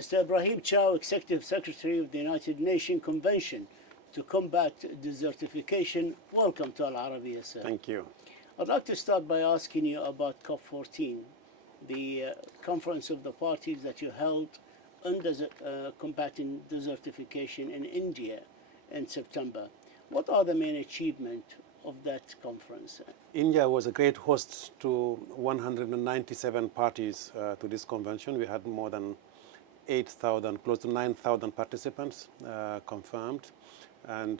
Mr. Ibrahim Thiaw, Executive Secretary of the United Nations Convention to Combat Desertification. Welcome to Al-Arabiya, sir. Thank you. I'd like to start by asking you about COP14, the conference of the parties that you held on combating desertification in India in September. What are the main achievements of that conference? India was a great host to 197 parties to this convention. We had more than 8,000, close to 9,000 participants confirmed. And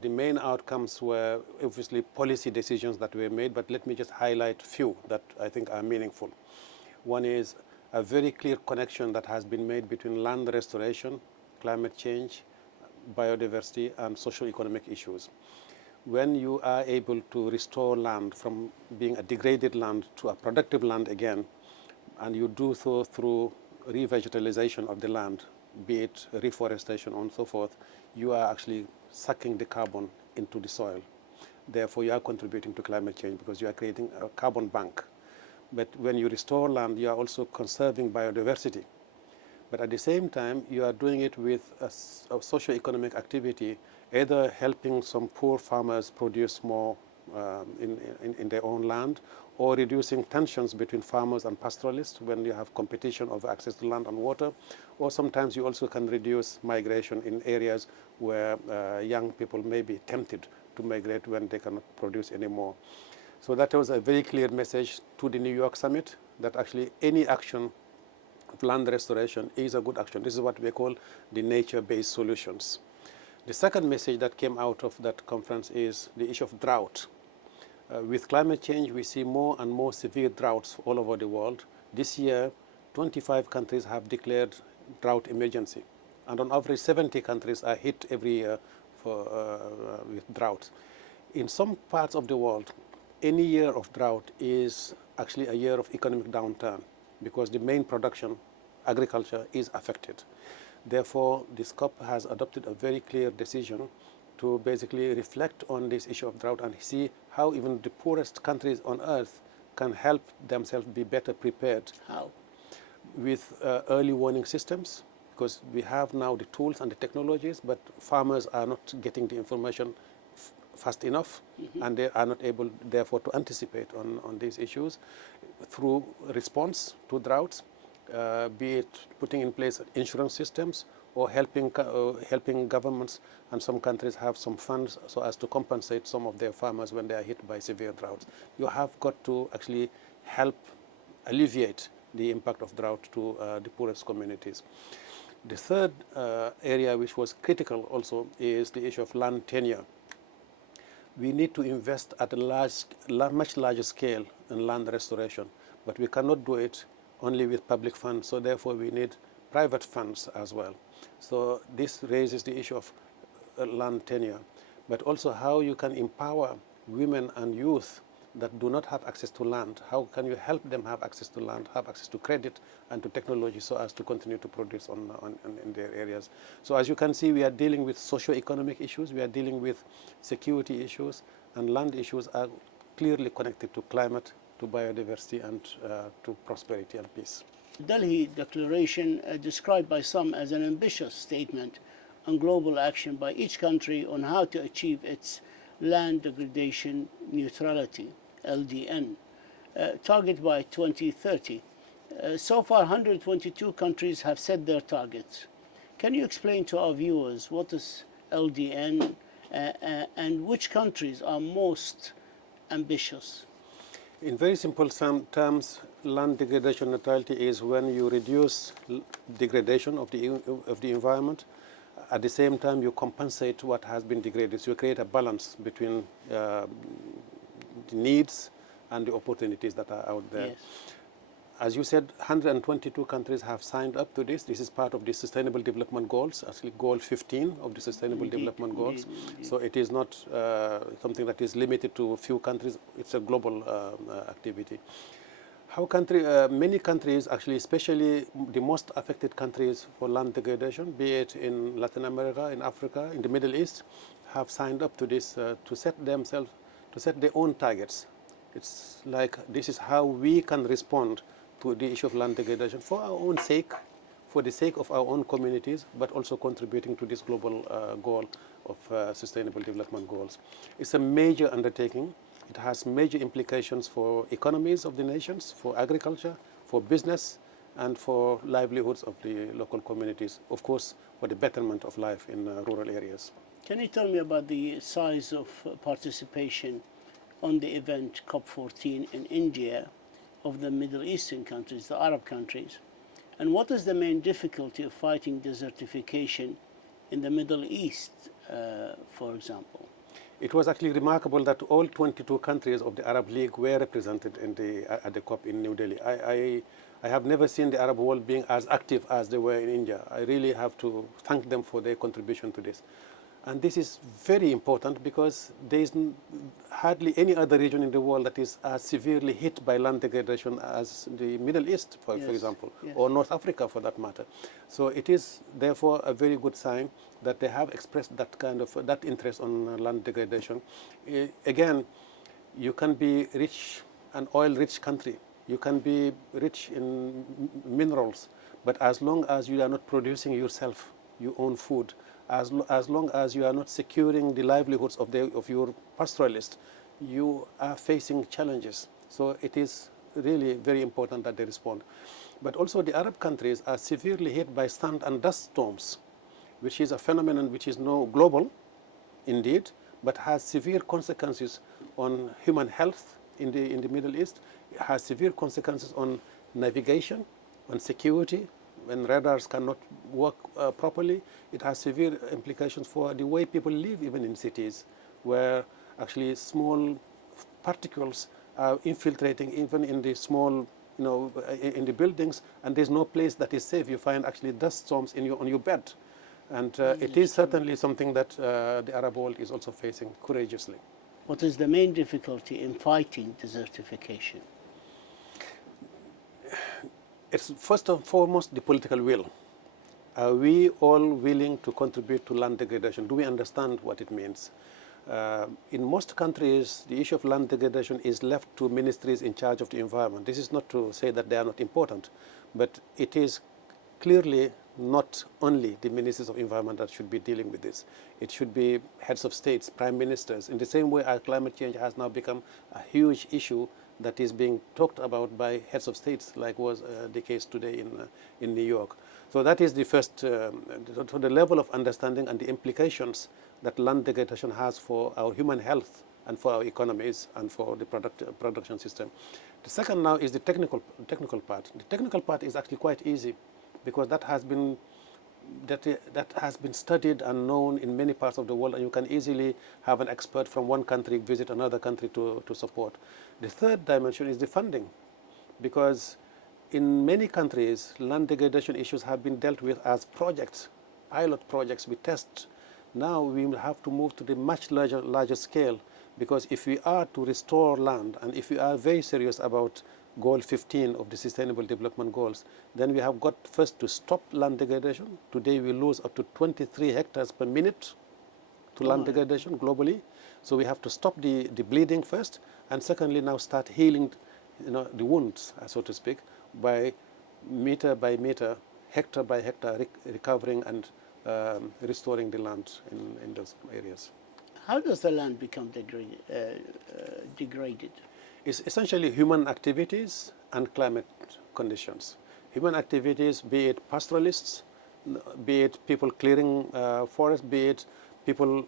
the main outcomes were obviously policy decisions that were made, but let me just highlight few that I think are meaningful. One is a very clear connection that has been made between land restoration, climate change, biodiversity, and socio-economic issues. When you are able to restore land from being a degraded land to a productive land again, and you do so through revitalization of the land, be it reforestation and so forth, you are actually sucking the carbon into the soil. Therefore, you are contributing to climate change because you are creating a carbon bank. But when you restore land, you are also conserving biodiversity. But at the same time, you are doing it with a socio-economic activity, either helping some poor farmers produce more in their own land, or reducing tensions between farmers and pastoralists when you have competition over access to land and water, or sometimes you also can reduce migration in areas where young people may be tempted to migrate when they cannot produce anymore. So that was a very clear message to the New York summit that actually any action of land restoration is a good action. This is what we call the nature-based solutions. The second message that came out of that conference is the issue of drought. With climate change, we see more and more severe droughts all over the world. This year, 25 countries have declared drought emergency. And on average, 70 countries are hit every year with drought. In some parts of the world, any year of drought is actually a year of economic downturn because the main production, agriculture, is affected. Therefore, this COP has adopted a very clear decision to basically reflect on this issue of drought and see how even the poorest countries on earth can help themselves be better prepared. How? With early warning systems, because we have now the tools and the technologies, but farmers are not getting the information fast enough, and they are not able, therefore, to anticipate on these issues through response to droughts, be it putting in place insurance systems or helping governments, and some countries have some funds so as to compensate some of their farmers when they are hit by severe droughts. You have got to actually help alleviate the impact of drought to the poorest communities. The third area which was critical also is the issue of land tenure. We need to invest at a much larger scale in land restoration, but we cannot do it only with public funds, so therefore we need private funds as well. So this raises the issue of land tenure, but also how you can empower women and youth that do not have access to land. How can you help them have access to land, have access to credit and to technology so as to continue to produce in their areas? So as you can see, we are dealing with socio-economic issues, we are dealing with security issues, and land issues are clearly connected to climate, to biodiversity, and to prosperity and peace. Delhi Declaration, described by some as an ambitious statement on global action by each country on how to achieve its land degradation neutrality, LDN, target by 2030. So far, 122 countries have set their targets. Can you explain to our viewers what is LDN and which countries are most ambitious? In very simple terms, land degradation neutrality is when you reduce degradation of the environment. At the same time, you compensate what has been degraded. So you create a balance between the needs and the opportunities that are out there. Yes. As you said, 122 countries have signed up to this. This is part of the Sustainable Development Goals, actually Goal 15 of the Sustainable Development Goals. Indeed. So it is not something that is limited to a few countries. It's a global activity. Many countries, actually, especially the most affected countries for land degradation, be it in Latin America, in Africa, in the Middle East, have signed up to this to set their own targets. It's like this is how we can respond to the issue of land degradation for our own sake, for the sake of our own communities, but also contributing to this global goal of Sustainable Development Goals. It's a major undertaking. It has major implications for economies of the nations, for agriculture, for business, and for livelihoods of the local communities, of course, for the betterment of life in rural areas. Can you tell me about the size of participation on the event COP14 in India of the Middle Eastern countries, the Arab countries? And what is the main difficulty of fighting desertification in the Middle East, for example? It was actually remarkable that all 22 countries of the Arab League were represented at the COP in New Delhi. I have never seen the Arab world being as active as they were in India. I really have to thank them for their contribution to this. And this is very important because there is hardly any other region in the world that is as severely hit by land degradation as the Middle East, for example, or North Africa for that matter. So it is therefore a very good sign that they have expressed that interest on land degradation. Again, you can be rich, an oil-rich country. You can be rich in minerals, but as long as you are not producing yourself your own food, as long as you are not securing the livelihoods of your pastoralists, you are facing challenges. So it is really very important that they respond. But also the Arab countries are severely hit by sand and dust storms, which is a phenomenon which is now global, indeed, but has severe consequences on human health in the Middle East. It has severe consequences on navigation, on security, when radars cannot work properly. It has severe implications for the way people live, even in cities, where actually small particles are infiltrating even in the small, in the buildings, and there's no place that is safe. You find actually dust storms on your bed. And it is certainly something that the Arab world is also facing courageously. What is the main difficulty in fighting desertification? It's first and foremost the political will. Are we all willing to contribute to land degradation? Do we understand what it means? In most countries, the issue of land degradation is left to ministries in charge of the environment. This is not to say that they are not important, but it is clearly not only the ministers of environment that should be dealing with this. It should be heads of states, prime ministers. In the same way as climate change has now become a huge issue that is being talked about by heads of states, like was the case today in New York. So that is the first, so the level of understanding and the implications that land degradation has for our human health and for our economies and for the production system. The second now is the technical part. The technical part is actually quite easy, because that has been studied and known in many parts of the world, and you can easily have an expert from one country visit another country to support. The third dimension is the funding, because in many countries, land degradation issues have been dealt with as projects, pilot projects we test. Now we will have to move to the much larger scale, because if we are to restore land, and if we are very serious about Goal 15 of the Sustainable Development Goals, then we have got first to stop land degradation. Today we lose up to 23 hectares per minute to land degradation globally. So we have to stop the bleeding first, and secondly now start healing the wounds, so to speak, by meter by meter, hectare by hectare, recovering and restoring the land in those areas. How does the land become degraded? It's essentially human activities and climate conditions. Human activities, be it pastoralists, be it people clearing forests, be it people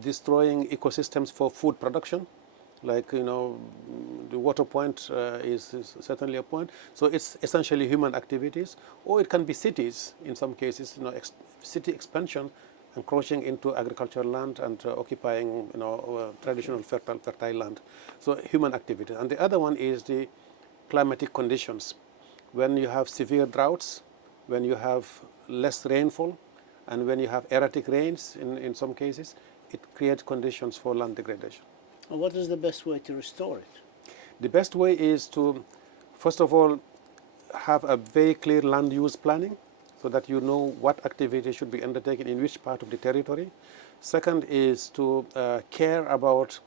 destroying ecosystems for food production, like the water point is certainly a point. So it's essentially human activities, or it can be cities in some cases, city expansion, encroaching into agricultural land and occupying traditional fertile land. So human activity. And the other one is the climatic conditions. When you have severe droughts, when you have less rainfall, and when you have erratic rains in some cases, it creates conditions for land degradation. And what is the best way to restore it? The best way is to, first of all, have a very clear land use planning, so that you know what activity should be undertaken in which part of the territory. Second is to care about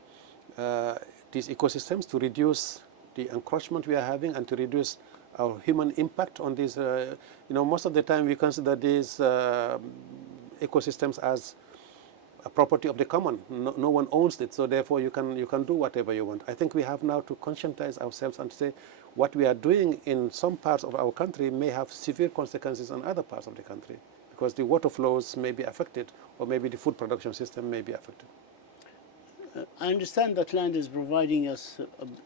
these ecosystems, to reduce the encroachment we are having and to reduce our human impact on these. Most of the time we consider these ecosystems as a property of the common. No one owns it, so therefore you can do whatever you want. I think we have now to conscientize ourselves and say what we are doing in some parts of our country may have severe consequences on other parts of the country, because the water flows may be affected, or maybe the food production system may be affected. I understand that land is providing us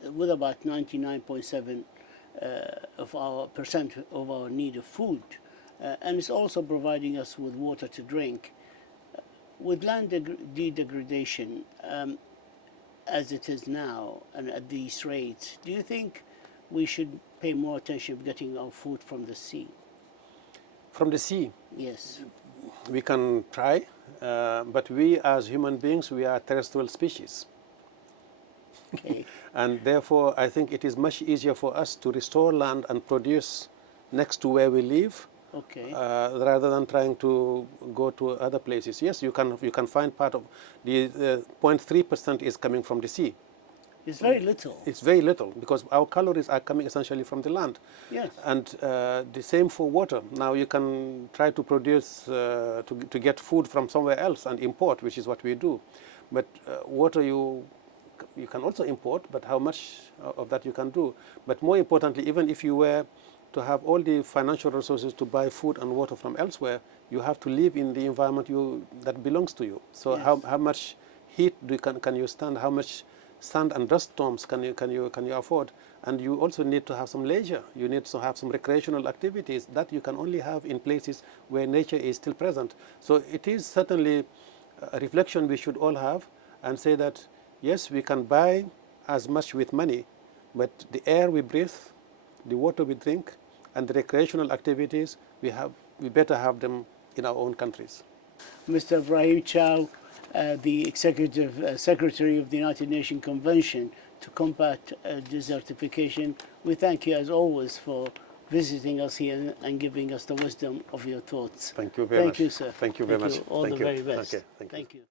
with about 99.7% of our need of food, and it's also providing us with water to drink. With land degradation, as it is now and at these rates, do you think we should pay more attention to getting our food from the sea? From the sea? Yes. We can try, but we as human beings, we are terrestrial species. Okay. And therefore, I think it is much easier for us to restore land and produce next to where we live, Okay. rather than trying to go to other places. Yes, you can find part of the 0.3% is coming from the sea. It's very little. It's very little, because our calories are coming essentially from the land. Yes. And the same for water. Now you can try to produce, to get food from somewhere else and import, which is what we do. But water you can also import, but how much of that you can do. But more importantly, even if you were to have all the financial resources to buy food and water from elsewhere, you have to live in the environment that belongs to you. So Yes. how much heat can you stand? How much sand and dust storms can you afford? And you also need to have some leisure. You need to have some recreational activities that you can only have in places where nature is still present. So it is certainly a reflection we should all have, and say that yes, we can buy as much with money, but the air we breathe, the water we drink, and the recreational activities, we better have them in our own countries. Mr. Ibrahim Thiaw, the Executive Secretary of the United Nations Convention to Combat Desertification, we thank you as always for visiting us here and giving us the wisdom of your thoughts. Thank you very much. Thank you, sir. Thank you very much. All Thank the you. very best. Okay, thank you. Thank you.